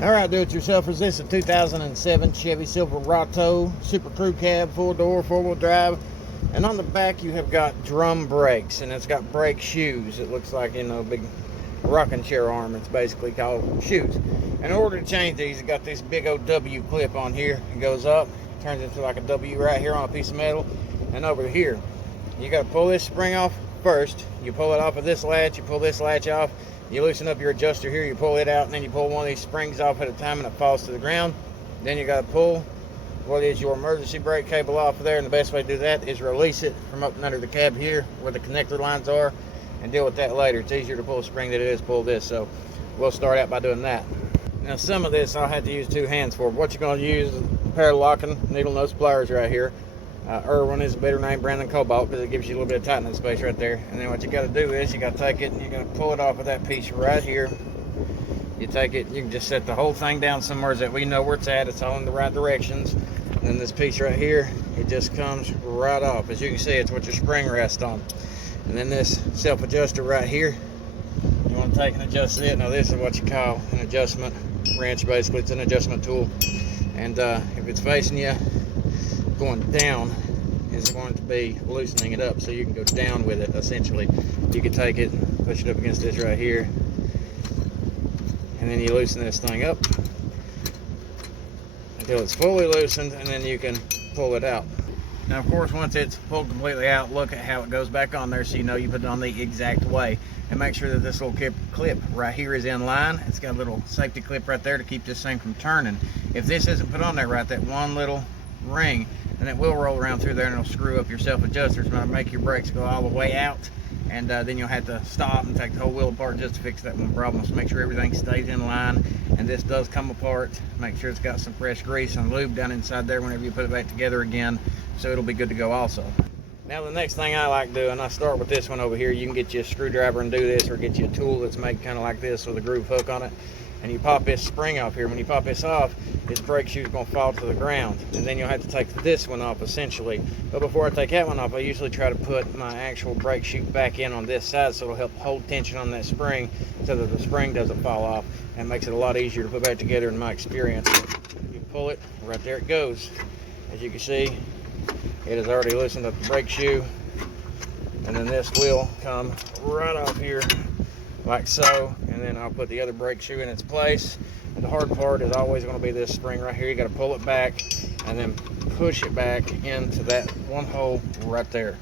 Alright, do-it-yourselfers, this is a 2007 Chevy Silverado Super Crew Cab, 4-door, 4-wheel drive. And on the back you have got drum brakes, and it's got brake shoes. It looks like, a big rocking chair arm. It's basically called shoes. In order to change these, you got this big old W clip on here. It goes up, turns into like a W right here on a piece of metal. And over here, you got to pull this spring off first. You pull it off of this latch, you pull this latch off. You loosen up your adjuster here, you pull it out, and then you pull one of these springs off at a time and it falls to the ground. Then you got to pull what is your emergency brake cable off of there, and the best way to do that is release it from up under the cab here where the connector lines are, and deal with that later. It's easier to pull a spring than it is to pull this, so we'll start out by doing that. Now some of this I'll have to use two hands for. What you're going to use is a pair of locking needle nose pliers right here. Irwin is a better name brand than Kobalt because it gives you a little bit of tightening space right there. And then what you got to do is you got to take it and you're going to pull it off of that piece right here. You take it, you can just set the whole thing down somewhere that we know where it's at. It's all in the right directions. And then this piece right here, it just comes right off. As you can see, it's what your spring rests on. And then this self-adjuster right here, you want to take and adjust it. Now this is what you call an adjustment wrench. Basically, it's an adjustment tool. And if it's facing you going down, is going to be loosening it up so you can go down with it. Essentially, you can take it, push it up against this right here, and then you loosen this thing up until it's fully loosened, and then you can pull it out. Now of course, once it's pulled completely out, look at how it goes back on there so you know you put it on the exact way. And make sure that this little clip right here is in line. It's got a little safety clip right there to keep this thing from turning. If this isn't put on there right, that one little ring, and it will roll around through there and it'll screw up your self-adjuster. It's going to make your brakes go all the way out, and then you'll have to stop and take the whole wheel apart just to fix that one problem. So make sure everything stays in line. And this does come apart. Make sure it's got some fresh grease and lube down inside there whenever you put it back together again, so it'll be good to go also. Now the next thing I like doing, I start with this one over here. You can get you a screwdriver and do this, or get you a tool that's made kind of like this with a groove hook on it. And you pop this spring off here. When you pop this off, this brake shoe is going to fall to the ground, and then you'll have to take this one off essentially. But before I take that one off, I usually try to put my actual brake shoe back in on this side, so it'll help hold tension on that spring so that the spring doesn't fall off, and makes it a lot easier to put back together in my experience. You pull it, right there it goes. As you can see, it has already loosened up the brake shoe, and then this will come right off here like so, and then I'll put the other brake shoe in its place. And the hard part is always going to be this spring right here. You got to pull it back and then push it back into that one hole right there.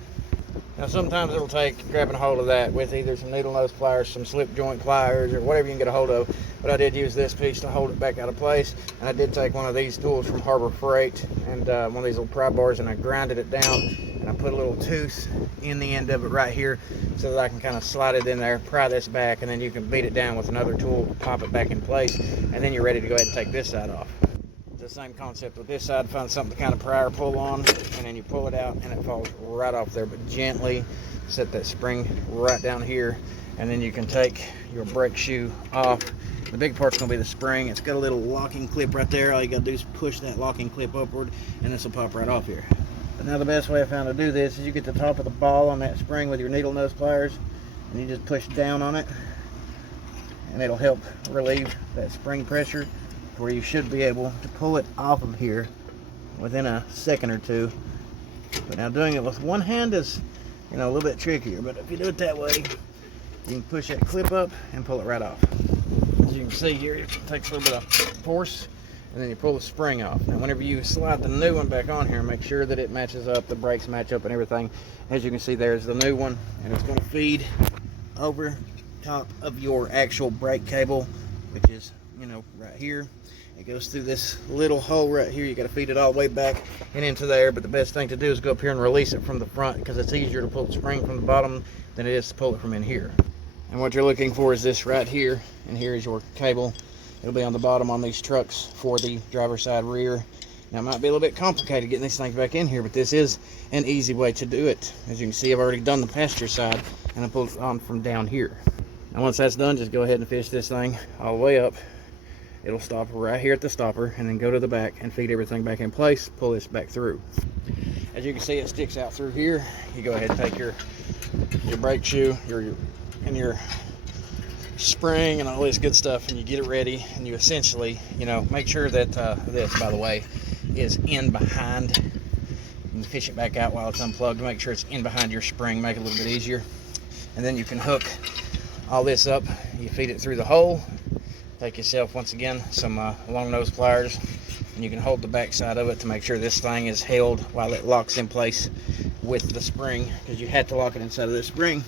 Now sometimes it'll take grabbing a hold of that with either some needle nose pliers, some slip joint pliers, or whatever you can get a hold of. But I did use this piece to hold it back out of place, and I did take one of these tools from Harbor Freight and one of these little pry bars, and I grinded it down, and I put a little tooth in the end of it right here so that I can kind of slide it in there, pry this back, and then you can beat it down with another tool to pop it back in place, and then you're ready to go ahead and take this side off. It's the same concept with this side. Find something to kind of pry or pull on, and then you pull it out and it falls right off there. But gently set that spring right down here, and then you can take your brake shoe off. The big part's going to be the spring. It's got a little locking clip right there. All you got to do is push that locking clip upward, and this will pop right off here. But now the best way I found to do this is you get the top of the ball on that spring with your needle nose pliers, and you just push down on it, and it'll help relieve that spring pressure, where you should be able to pull it off of here within a second or two. But now doing it with one hand is, a little bit trickier. But if you do it that way, you can push that clip up and pull it right off. As you can see here, it takes a little bit of force, and then you pull the spring off. Now whenever you slide the new one back on here, make sure that it matches up, the brakes match up and everything. As you can see, there's the new one, and it's going to feed over top of your actual brake cable, which is, right here. It goes through this little hole right here. You got to feed it all the way back and into there. But the best thing to do is go up here and release it from the front, because it's easier to pull the spring from the bottom than it is to pull it from in here. And what you're looking for is this right here, and here is your cable. It'll be on the bottom on these trucks for the driver's side rear. Now it might be a little bit complicated getting these things back in here, but this is an easy way to do it. As you can see, I've already done the passenger side, and I pulled it on from down here. And once that's done, just go ahead and fish this thing all the way up. It'll stop right here at the stopper, and then go to the back and feed everything back in place. Pull this back through. As you can see, it sticks out through here. You go ahead and take your brake shoe, your spring and all this good stuff, and you get it ready, and you essentially, you know, make sure that this, by the way, is in behind. You can fish it back out while it's unplugged to make sure it's in behind your spring, make it a little bit easier. And then you can hook all this up. You feed it through the hole. Take yourself, once again, some long nose pliers, and you can hold the back side of it to make sure this thing is held while it locks in place with the spring, because you have to lock it inside of this spring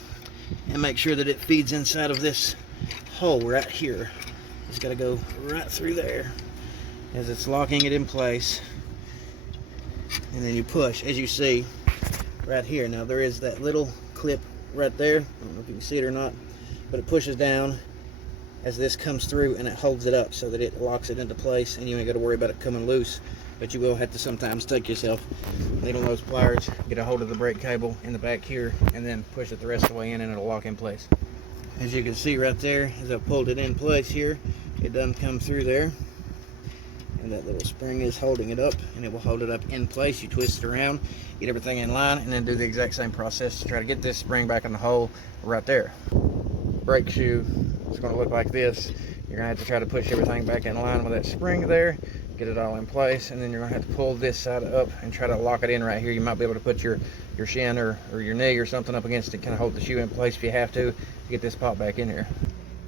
and make sure that it feeds inside of this hole right here. It's got to go right through there as it's locking it in place, and then you push, as you see right here. Now there is that little clip right there, I don't know if you can see it or not, but it pushes down as this comes through, and it holds it up so that it locks it into place, and you ain't got to worry about it coming loose. But you will have to sometimes take yourself needle nose pliers, get a hold of the brake cable in the back here, and then push it the rest of the way in, and it'll lock in place. As you can see right there, as I pulled it in place here, it doesn't come through there, and that little spring is holding it up, and it will hold it up in place. You twist it around, get everything in line, and then do the exact same process to try to get this spring back in the hole right there. Brake shoe is going to look like this. You're going to have to try to push everything back in line with that spring there, get it all in place, and then you're going to have to pull this side up and try to lock it in right here. You might be able to put your shin or your knee or something up against it, kind of hold the shoe in place if you have to get this pop back in here.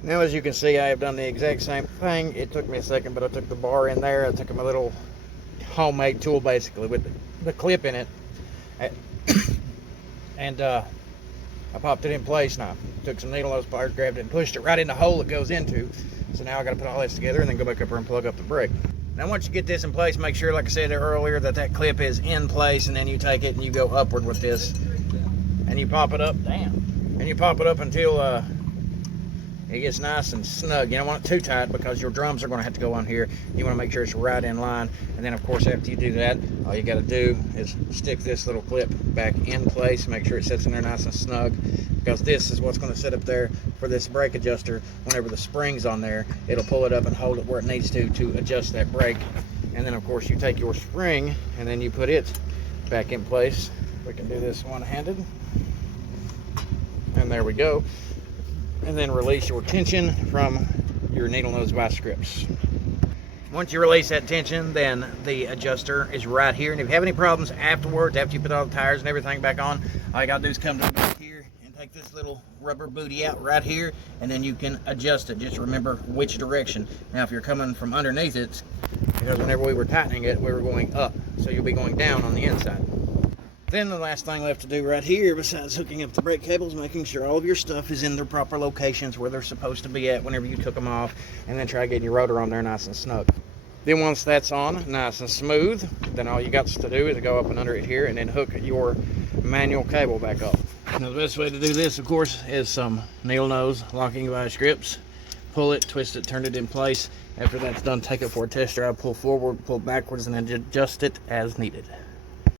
Now, as you can see, I have done the exact same thing. It took me a second, but I took the bar in there. I took my little homemade tool, basically, with the clip in it, and I popped it in place. Now, took some needle nose pliers, grabbed it, and pushed it right in the hole it goes into. So now I got to put all this together and then go back up here and plug up the brake. Now, once you get this in place, make sure, like I said earlier, that that clip is in place, and then you take it and you go upward with this, and you pop it up. And you pop it up until it gets nice and snug. You don't want it too tight because your drums are going to have to go on here. You want to make sure it's right in line. And then, of course, after you do that, all you got to do is stick this little clip back in place. Make sure it sits in there nice and snug, because this is what's going to sit up there for this brake adjuster. Whenever the spring's on there, it'll pull it up and hold it where it needs to adjust that brake. And then, of course, you take your spring and then you put it back in place. We can do this one-handed. And there we go. And then release your tension from your needle nose vice grips. Once you release that tension, then the adjuster is right here. And if you have any problems afterwards, after you put all the tires and everything back on, all you gotta do is come to the back here and take this little rubber booty out right here, and then you can adjust it. Just remember which direction. Now, if you're coming from underneath it, because whenever we were tightening it, we were going up, so you'll be going down on the inside. Then the last thing left to do right here, besides hooking up the brake cables, making sure all of your stuff is in their proper locations where they're supposed to be at whenever you took them off, and then try getting your rotor on there nice and snug. Then once that's on nice and smooth, then all you got to do is go up and under it here and then hook your manual cable back up. Now, the best way to do this, of course, is some needle nose locking vice grips. Pull it, twist it, turn it in place. After that's done, take it for a test drive, pull forward, pull backwards, and then adjust it as needed.